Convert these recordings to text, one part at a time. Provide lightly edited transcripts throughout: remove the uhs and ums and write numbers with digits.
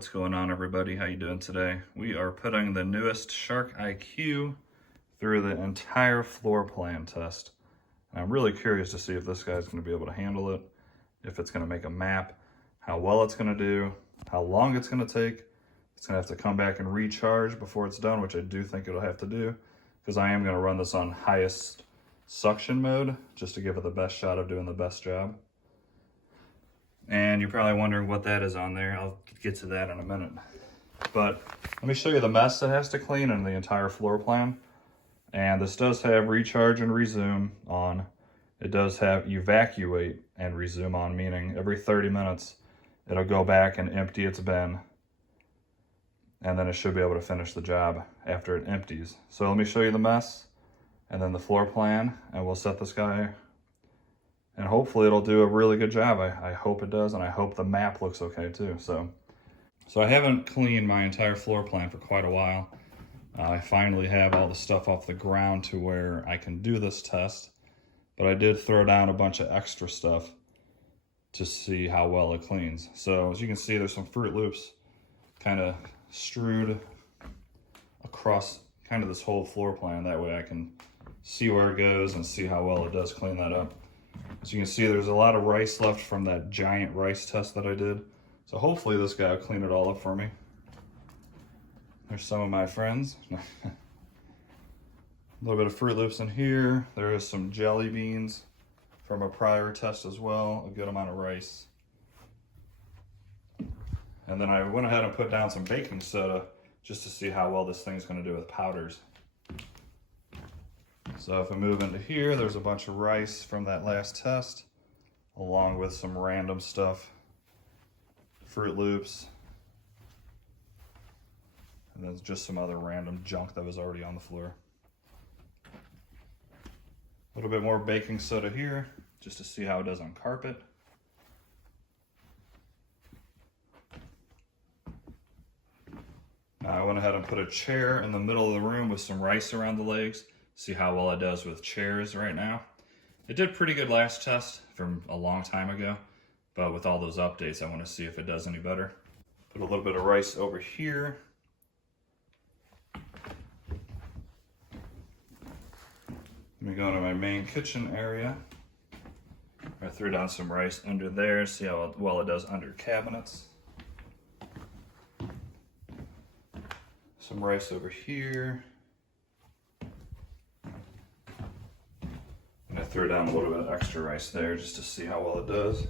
What's going on, everybody? How you doing today? We are putting the newest Shark IQ through the entire floor plan test. And I'm really curious to see if this guy's going to be able to handle it, if it's going to make a map, how well it's going to do, how long it's going to take. It's going to have to come back and recharge before it's done, which I do think it'll have to do, because I am going to run this on highest suction mode just to give it the best shot of doing the best job. And you're probably wondering what that is on there. I'll get to that in a minute. But let me show you the mess that has to clean in the entire floor plan. And this does have recharge and resume on. It does have evacuate and resume on, meaning every 30 minutes it'll go back and empty its bin. And then it should be able to finish the job after it empties. So let me show you the mess and then the floor plan, and we'll set this guy. And hopefully it'll do a really good job. I hope it does, and I hope the map looks okay too. So I haven't cleaned my entire floor plan for quite a while. I finally have all the stuff off the ground to where I can do this test, but I did throw down a bunch of extra stuff to see how well it cleans. So as you can see, there's some Fruit Loops kind of strewed across kind of this whole floor plan. That way I can see where it goes and see how well it does clean that up. As you can see, there's a lot of rice left from that giant rice test that I did. So hopefully this guy will clean it all up for me. There's some of my friends. A little bit of Fruit Loops in here. There is some jelly beans from a prior test as well. A good amount of rice. And then I went ahead and put down some baking soda just to see how well this thing's going to do with powders. So if I move into here, there's a bunch of rice from that last test, along with some random stuff, Fruit Loops, and then just some other random junk that was already on the floor. A little bit more baking soda here, just to see how it does on carpet. Now I went ahead and put a chair in the middle of the room with some rice around the legs. See how well it does with chairs right now. It did pretty good last test from a long time ago, but with all those updates, I want to see if it does any better. Put a little bit of rice over here. Let me go into my main kitchen area. I threw down some rice under there, see how well it does under cabinets. Some rice over here. I threw down a little bit of extra rice there just to see how well it does.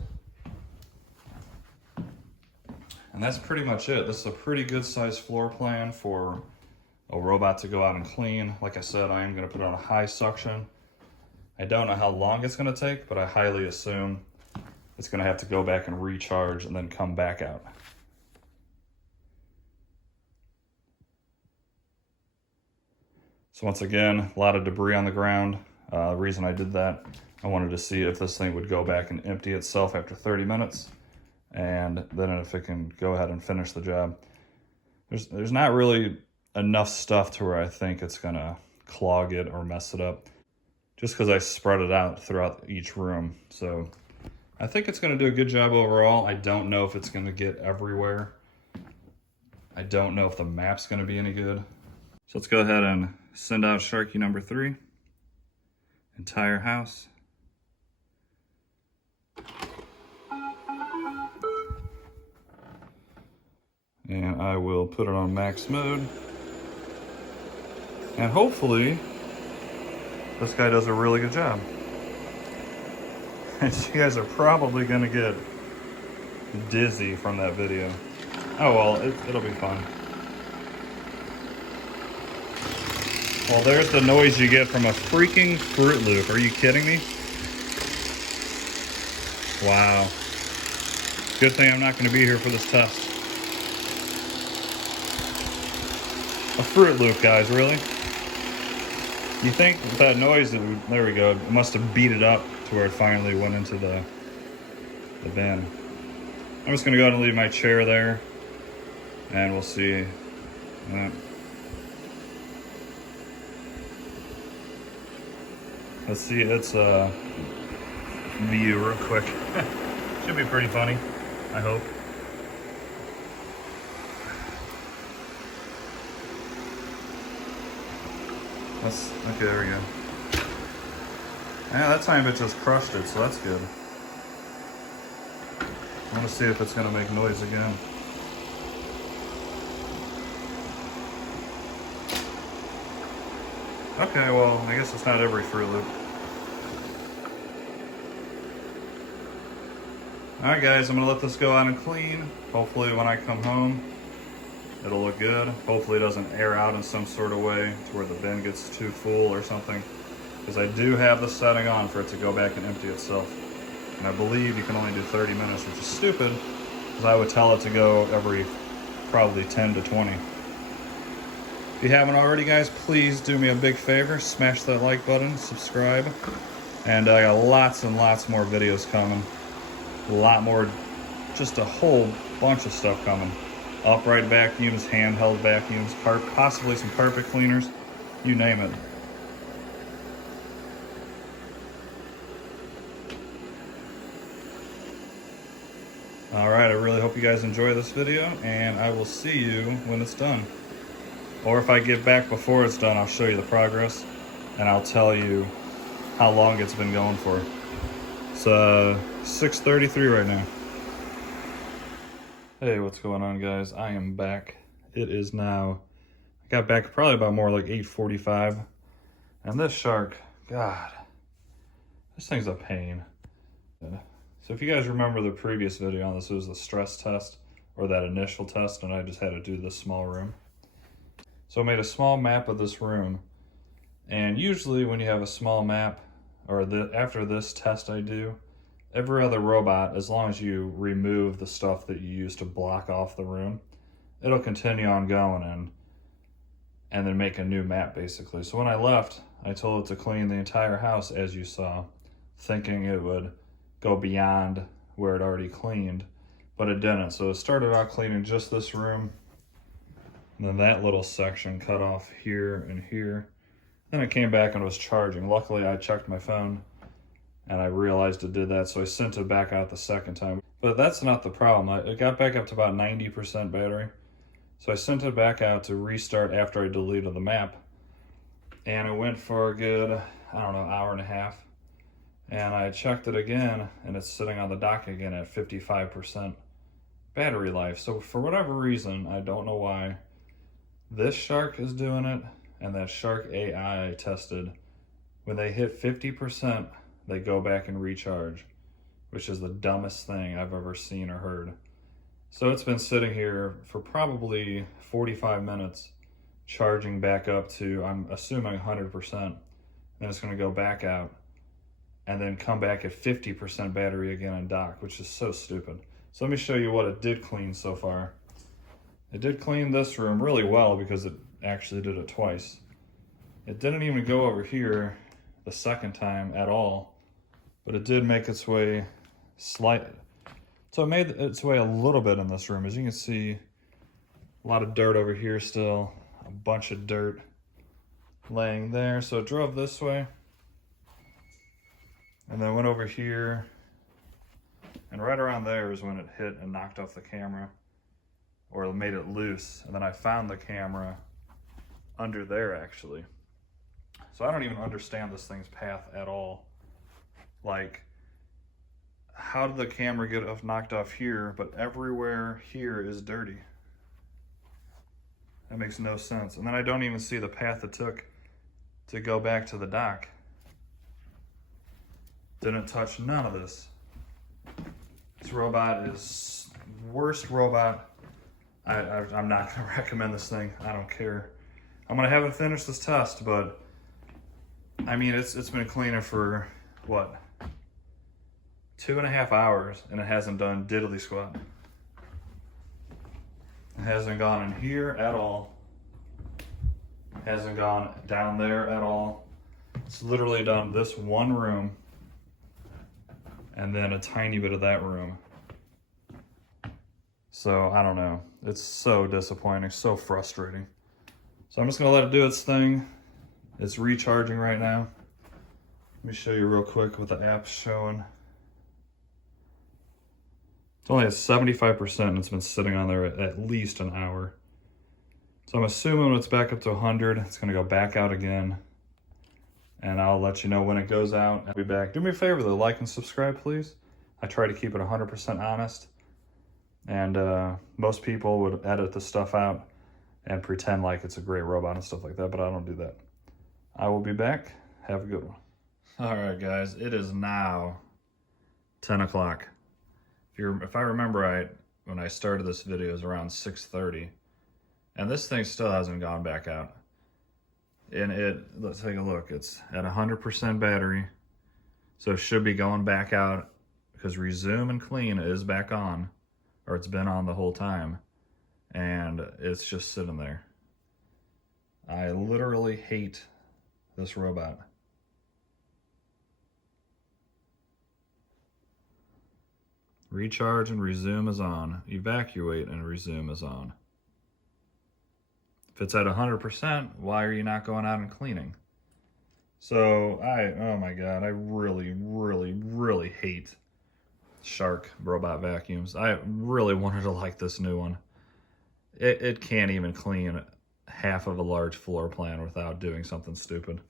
And that's pretty much it. This is a pretty good sized floor plan for a robot to go out and clean. Like I said, I am going to put it on a high suction. I don't know how long it's going to take, but I highly assume it's going to have to go back and recharge and then come back out. So once again, a lot of debris on the ground. The reason I did that, I wanted to see if this thing would go back and empty itself after 30 minutes, and then if it can go ahead and finish the job. There's not really enough stuff to where I think it's gonna clog it or mess it up, just because I spread it out throughout each room. So I think it's gonna do a good job overall. I don't know if it's gonna get everywhere. I don't know if the map's gonna be any good. So let's go ahead and send out Sharky number 3. Entire house. And I will put it on max mode. And hopefully, this guy does a really good job. And you guys are probably gonna get dizzy from that video. Oh well, it'll be fun. Well, there's the noise you get from a freaking Fruit Loop. Are you kidding me? Wow. Good thing I'm not going to be here for this test. A Fruit Loop, guys, really? You think with that noise, there we go, it must have beat it up to where it finally went into the bin. I'm just going to go ahead and leave my chair there, and we'll see. Let's see its view real quick. Should be pretty funny, I hope. Okay, there we go. Yeah, that time it just crushed it, so that's good. I want to see if it's going to make noise again. Okay, well, I guess it's not every Fruit Loop. Alright guys, I'm going to let this go out and clean. Hopefully when I come home, it'll look good. Hopefully it doesn't air out in some sort of way to where the bin gets too full or something. Because I do have the setting on for it to go back and empty itself. And I believe you can only do 30 minutes, which is stupid, because I would tell it to go every probably 10 to 20. If you haven't already, guys, please do me a big favor. Smash that like button, subscribe. And I got lots and lots more videos coming. A lot more, just a whole bunch of stuff coming. Upright vacuums, handheld vacuums, possibly some carpet cleaners, you name it. Alright, I really hope you guys enjoy this video, and I will see you when it's done. Or if I get back before it's done, I'll show you the progress, and I'll tell you how long it's been going for. It's 6:33 right now. Hey, what's going on, guys? I am back. It is now, I got back probably about more like 8:45. And this shark, God, this thing's a pain. So if you guys remember the previous video on this, it was the stress test, or that initial test, and I just had to do this small room. So I made a small map of this room. And usually when you have a small map, or after this test I do, every other robot, as long as you remove the stuff that you use to block off the room, it'll continue on going and then make a new map basically. So when I left, I told it to clean the entire house, as you saw, thinking it would go beyond where it already cleaned, but it didn't. So it started out cleaning just this room, and then that little section cut off here and here. Then it came back and was charging. Luckily I checked my phone and I realized it did that, so I sent it back out the second time. But that's not the problem. It got back up to about 90% battery. So I sent it back out to restart after I deleted the map. And it went for a good, I don't know, hour and a half. And I checked it again, and it's sitting on the dock again at 55% battery life. So for whatever reason, I don't know why, this shark is doing it, and that shark AI I tested, when they hit 50%, they go back and recharge, which is the dumbest thing I've ever seen or heard. So it's been sitting here for probably 45 minutes, charging back up to, I'm assuming 100%. Then it's going to go back out and then come back at 50% battery again and dock, which is so stupid. So let me show you what it did clean so far. It did clean this room really well because it actually did it twice. It didn't even go over here the second time at all, but it did make its way slightly. So it made its way a little bit in this room. As you can see, a lot of dirt over here still, a bunch of dirt laying there. So it drove this way and then went over here, and right around there is when it hit and knocked off the camera, or made it loose. And then I found the camera under there actually. So I don't even understand this thing's path at all. Like, how did the camera get knocked off here, but everywhere here is dirty? That makes no sense. And then I don't even see the path it took to go back to the dock. Didn't touch none of this. This robot is worst robot. I'm not gonna recommend this thing. I don't care. I'm gonna have it finish this test, but I mean, it's been cleaning for what? 2.5 hours, and it hasn't done diddly squat. It hasn't gone in here at all. It hasn't gone down there at all. It's literally done this one room and then a tiny bit of that room. So I don't know. It's so disappointing, so frustrating. So I'm just gonna let it do its thing. It's recharging right now. Let me show you real quick what the app's showing. It's only at 75% and it's been sitting on there at least an hour. So I'm assuming when it's back up to 100, it's gonna go back out again and I'll let you know when it goes out. I'll be back. Do me a favor though, like and subscribe, please. I try to keep it 100% honest. And most people would edit the stuff out and pretend like it's a great robot and stuff like that, but I don't do that. I will be back. Have a good one. All right, guys, it is now 10 o'clock. If I remember right, when I started this video, it was around 6:30, and this thing still hasn't gone back out. And let's take a look. It's at 100% battery, so it should be going back out because resume and clean is back on, or it's been on the whole time, and it's just sitting there. I literally hate this robot. Recharge and resume is on. Evacuate and resume is on. If it's at 100%, why are you not going out and cleaning? So oh my God, I really, really, really hate Shark robot vacuums. I really wanted to like this new one. It can't even clean half of a large floor plan without doing something stupid.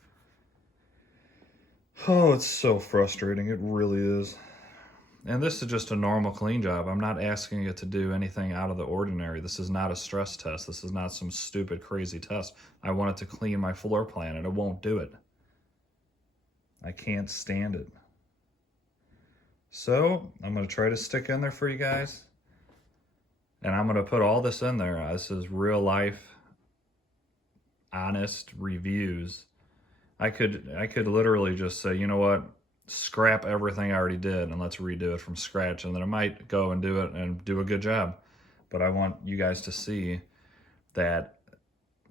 Oh, it's so frustrating. It really is. And this is just a normal clean job. I'm not asking it to do anything out of the ordinary. This is not a stress test. This is not some stupid, crazy test. I want it to clean my floor plan, and it won't do it. I can't stand it. So I'm going to try to stick in there for you guys. And I'm going to put all this in there. This is real life, honest reviews. I could literally just say, you know what? Scrap everything I already did and let's redo it from scratch, and then I might go and do it and do a good job. But I want you guys to see that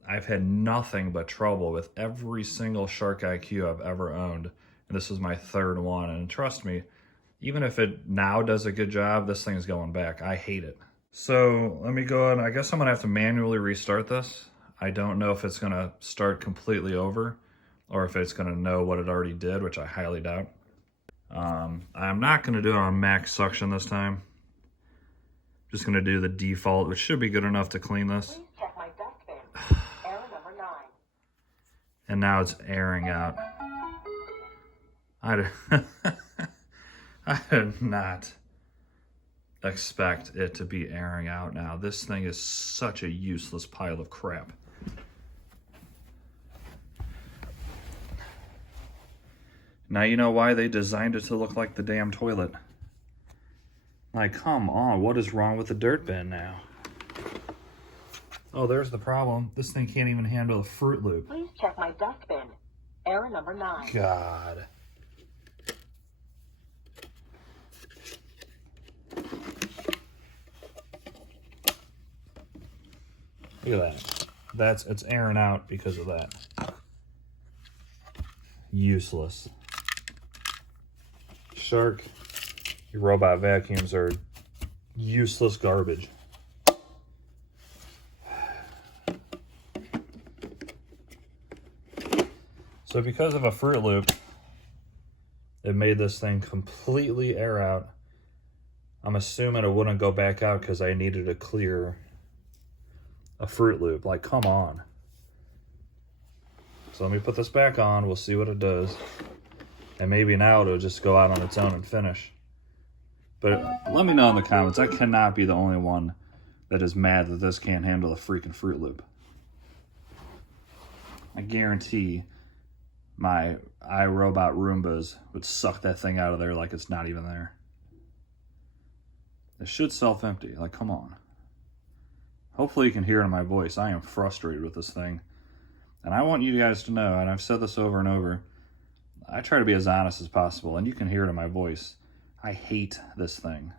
I've had nothing but trouble with every single Shark IQ I've ever owned, and this is my third one. And trust me, even if it now does a good job, this thing's going back. I hate it. So let me go ahead. I guess I'm gonna have to manually restart this. I don't know if it's gonna start completely over or if it's gonna know what it already did, which I highly doubt. I'm not going to do it on max suction this time. Just going to do the default, which should be good enough to clean this. Please check my dustbin. Error number 9. And now it's airing out. I did not expect it to be airing out now. This thing is such a useless pile of crap. Now you know why they designed it to look like the damn toilet. Like, come on, what is wrong with the dirt bin now? Oh, there's the problem. This thing can't even handle a Fruit Loop. Please check my dustbin. Error number 9. God. Look at that. It's airing out because of that. Useless. Shark, your robot vacuums are useless garbage. So because of a Fruit Loop, it made this thing completely air out. I'm assuming it wouldn't go back out because I needed to clear a Fruit Loop. Like, come on. So let me put this back on. We'll see what it does. And maybe now it'll just go out on its own and finish. But let me know in the comments. I cannot be the only one that is mad that this can't handle a freaking Fruit Loop. I guarantee my iRobot Roombas would suck that thing out of there like it's not even there. It should self-empty. Like, come on. Hopefully you can hear it in my voice. I am frustrated with this thing. And I want you guys to know, and I've said this over and over, I try to be as honest as possible, and you can hear it in my voice. I hate this thing.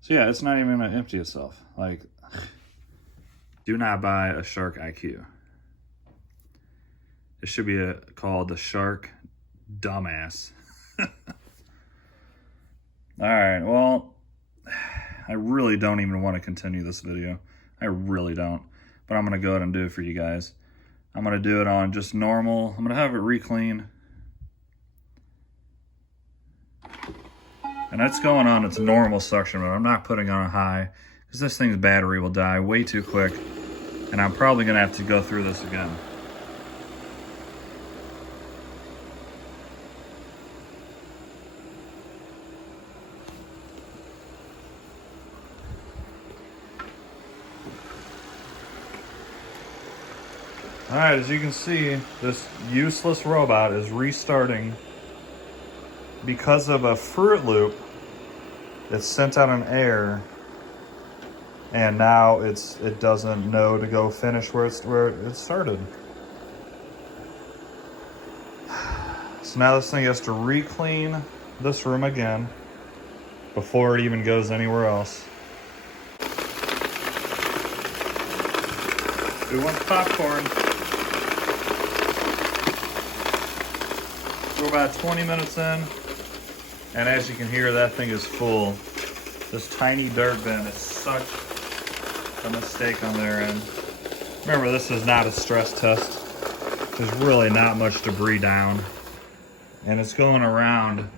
So yeah, it's not even going to empty itself. Like, do not buy a Shark IQ. It should be called the Shark Dumbass. Alright, well, I really don't even want to continue this video. I really don't. But I'm going to go ahead and do it for you guys. I'm going to do it on just normal. I'm going to have it re-clean. And that's going on its normal suction mode. I'm not putting on a high because this thing's battery will die way too quick. And I'm probably going to have to go through this again. All right, as you can see, this useless robot is restarting because of a Fruit Loop. It sent out an error, and now it doesn't know to go finish where it started. So now this thing has to re-clean this room again before it even goes anywhere else. Who wants popcorn? We're about 20 minutes in, and as you can hear, that thing is full. This tiny dirt bin is such a mistake on their end. Remember, this is not a stress test. There's really not much debris down, and it's going around.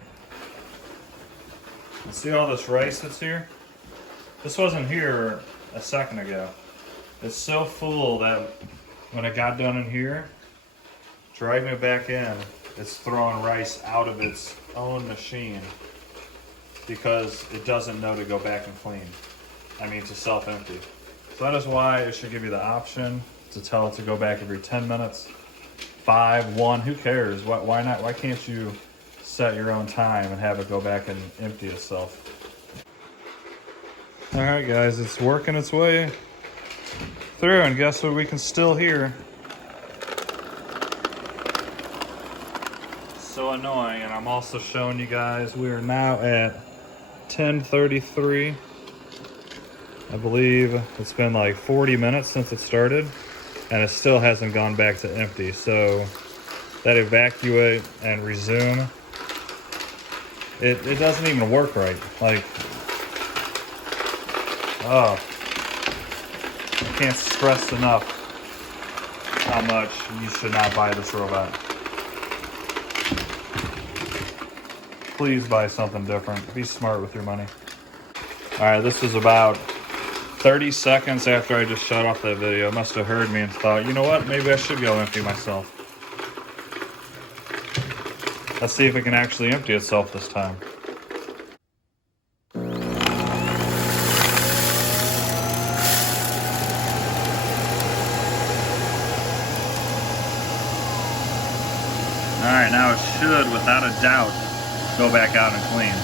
See all this rice that's here? This wasn't here a second ago. It's so full that when it got done in here, driving it back in, it's throwing rice out of its own machine because it doesn't know to go back and clean. I mean, to self-empty. So that is why it should give you the option to tell it to go back every 10 minutes, 5, 1, who cares? Why not? Why can't you set your own time and have it go back and empty itself? All right, guys, it's working its way through, and guess what we can still hear? So annoying. And I'm also showing you guys we are now at 10:33. I believe it's been like 40 minutes since it started, and it still hasn't gone back to empty. So that evacuate and resume, it doesn't even work right. Like, oh, I can't stress enough how much you should not buy this robot. Please buy something different. Be smart with your money. All right, this is about 30 seconds after I just shut off that video. It must have heard me and thought, you know what? Maybe I should go empty myself. Let's see if it can actually empty itself this time. All right, now it should, without a doubt, go back out and clean.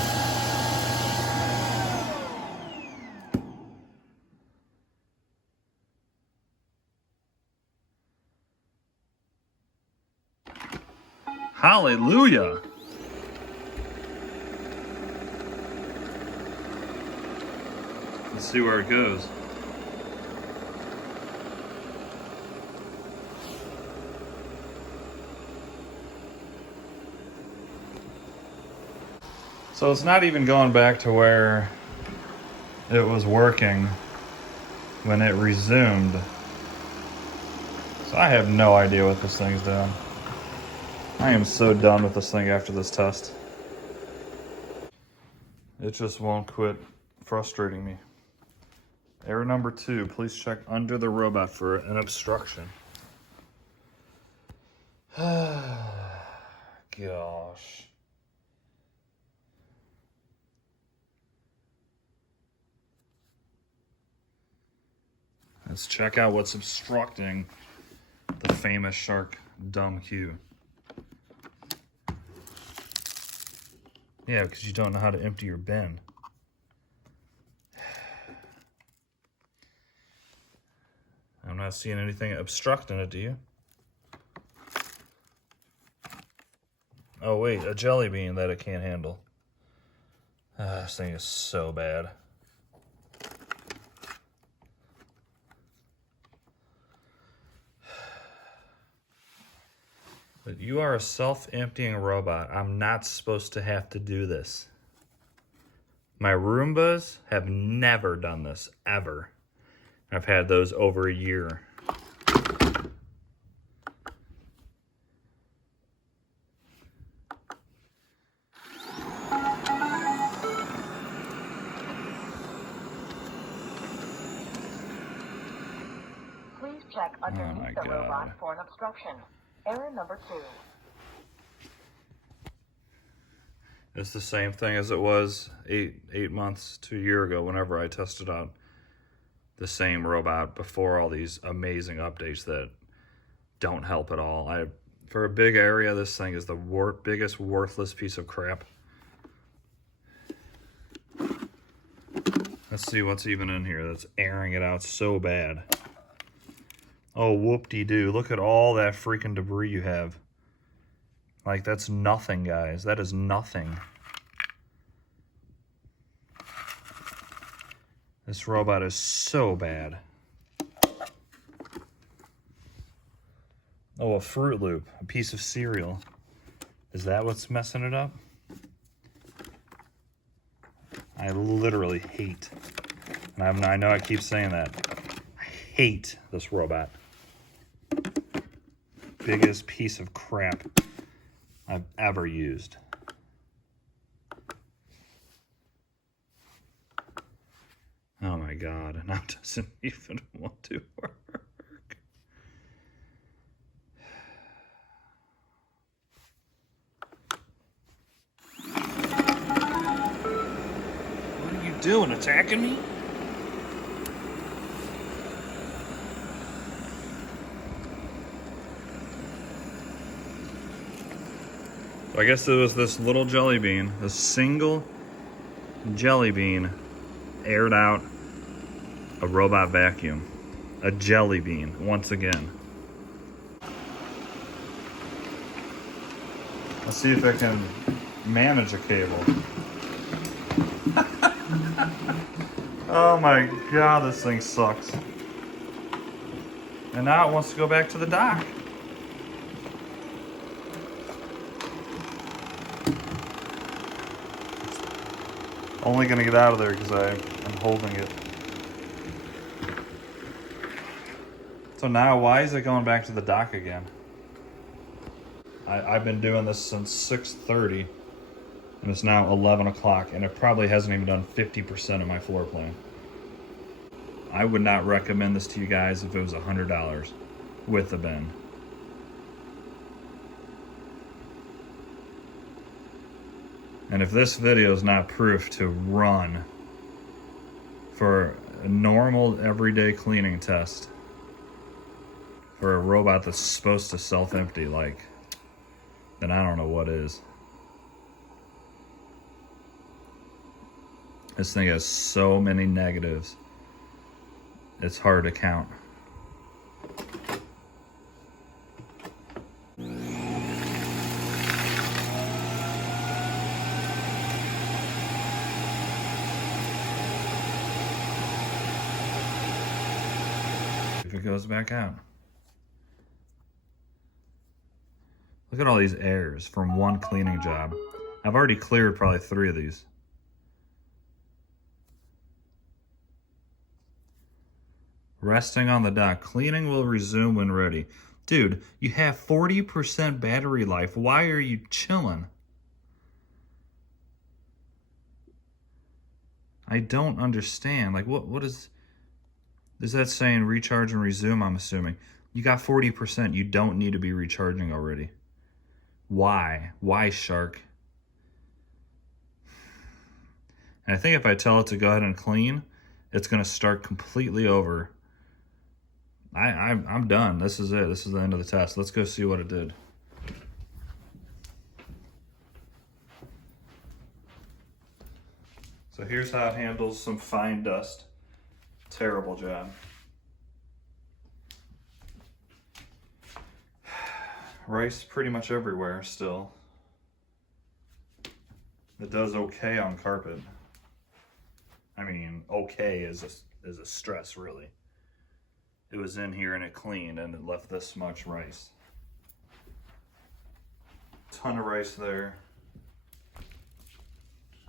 Hallelujah! Let's see where it goes. So it's not even going back to where it was working when it resumed. So I have no idea what this thing's doing. I am so done with this thing after this test. It just won't quit frustrating me. Error number 2, please check under the robot for an obstruction. Gosh. Let's check out what's obstructing the famous shark dumb Q. Yeah, because you don't know how to empty your bin. I'm not seeing anything obstructing it, do you? Oh wait, a jelly bean that it can't handle. This thing is so bad. But you are a self-emptying robot. I'm not supposed to have to do this. My Roombas have never done this, ever. I've had those over a year. Please check underneath the robot for an obstruction. Error number 2. It's the same thing as it was eight months to a year ago whenever I tested out the same robot before all these amazing updates that don't help at all. For a big area, this thing is the biggest worthless piece of crap. Let's see what's even in here that's airing it out so bad. Oh, whoop-de-doo. Look at all that freaking debris you have. Like, that's nothing, guys. That is nothing. This robot is so bad. Oh, a Fruit Loop. A piece of cereal. Is that what's messing it up? I literally hate, and I know I keep saying that, I hate this robot. Biggest piece of crap I've ever used. Oh my God, now it doesn't even want to work. What are you doing, attacking me? So I guess it was this little jelly bean, a single jelly bean aired out a robot vacuum. A jelly bean, once again. Let's see if I can manage a cable. Oh my God, this thing sucks. And now it wants to go back to the dock. Only gonna get out of there because I'm holding it. So now, why is it going back to the dock again? I've been doing this since 6:30, and it's now 11 o'clock, and it probably hasn't even done 50% of my floor plan. I would not recommend this to you guys if it was $100 with the bin. And if this video is not proof to run for a normal everyday cleaning test for a robot that's supposed to self-empty, like, then I don't know what is. This thing has so many negatives, it's hard to count. If it goes back out. Look at all these errors from one cleaning job. I've already cleared probably 3 of these. Resting on the dock. Cleaning will resume when ready. Dude, you have 40% battery life. Why are you chilling? I don't understand. Like, what is that saying? Recharge and resume, I'm assuming. You got 40%. You don't need to be recharging already. Why? Why, Shark? And I think if I tell it to go ahead and clean, it's going to start completely over. I'm done. This is it. This is the end of the test. Let's go see what it did. So here's how it handles some fine dust. Terrible job. Rice pretty much everywhere still. It does okay on carpet. I mean, okay is a stress, really. It was in here and it cleaned and it left this much rice. Ton of rice there.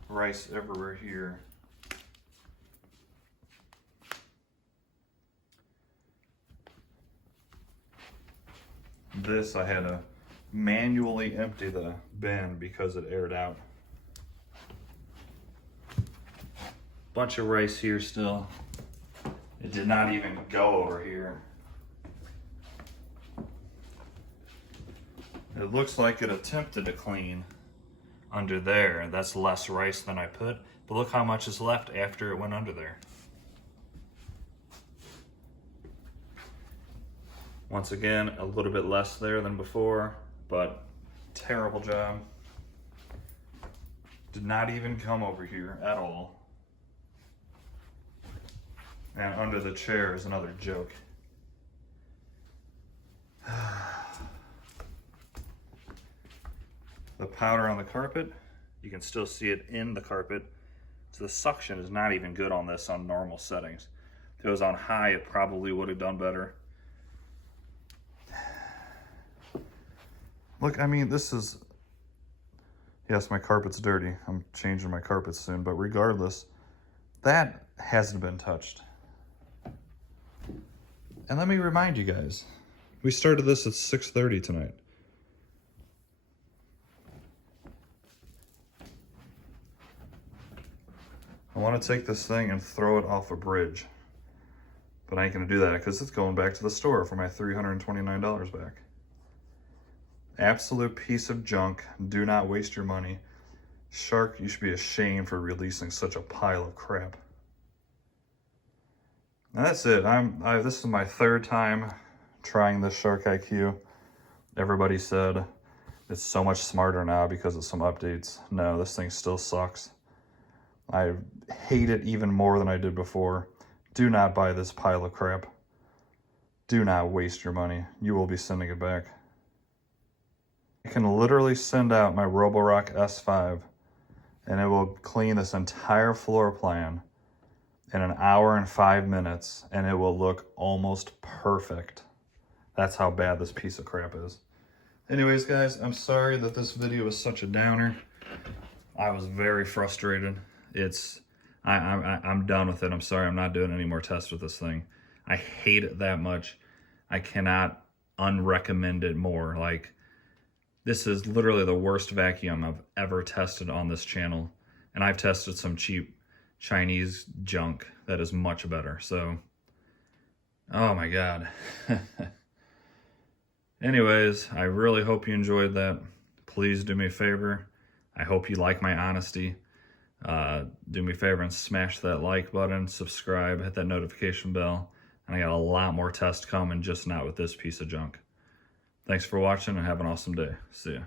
Rice everywhere here. This I had to manually empty the bin because it aired out. Bunch of rice here still. It did not even go over here. It looks like it attempted to clean under there. That's less rice than I put, but look how much is left after it went under there. Once again, a little bit less there than before, but terrible job. Did not even come over here at all. And under the chair is another joke. The powder on the carpet, you can still see it in the carpet. So the suction is not even good on this on normal settings. If it was on high, it probably would have done better. Look, I mean, this is, yes, my carpet's dirty. I'm changing my carpet soon, but regardless, that hasn't been touched. And let me remind you guys, we started this at 6:30 tonight. I want to take this thing and throw it off a bridge, but I ain't gonna do that because it's going back to the store for my $329 back. Absolute piece of junk. Do not waste your money. Shark, you should be ashamed for releasing such a pile of crap. And that's it. This is my third time trying this Shark IQ. Everybody said it's so much smarter now because of some updates. No, this thing still sucks. I hate it even more than I did before. Do not buy this pile of crap. Do not waste your money. You will be sending it back. I can literally send out my Roborock S5 and it will clean this entire floor plan in 1 hour and 5 minutes and it will look almost perfect. That's how bad this piece of crap is. Anyways, guys, I'm sorry that this video was such a downer. I was very frustrated. I'm done with it. I'm sorry, I'm not doing any more tests with this thing. I hate it that much. I cannot unrecommend it more. Like, this is literally the worst vacuum I've ever tested on this channel. And I've tested some cheap Chinese junk that is much better. So, oh my God. Anyways, I really hope you enjoyed that. Please do me a favor. I hope you like my honesty. Do me a favor and smash that like button, subscribe, hit that notification bell, and I got a lot more tests coming, just not with this piece of junk. Thanks for watching and have an awesome day. See ya.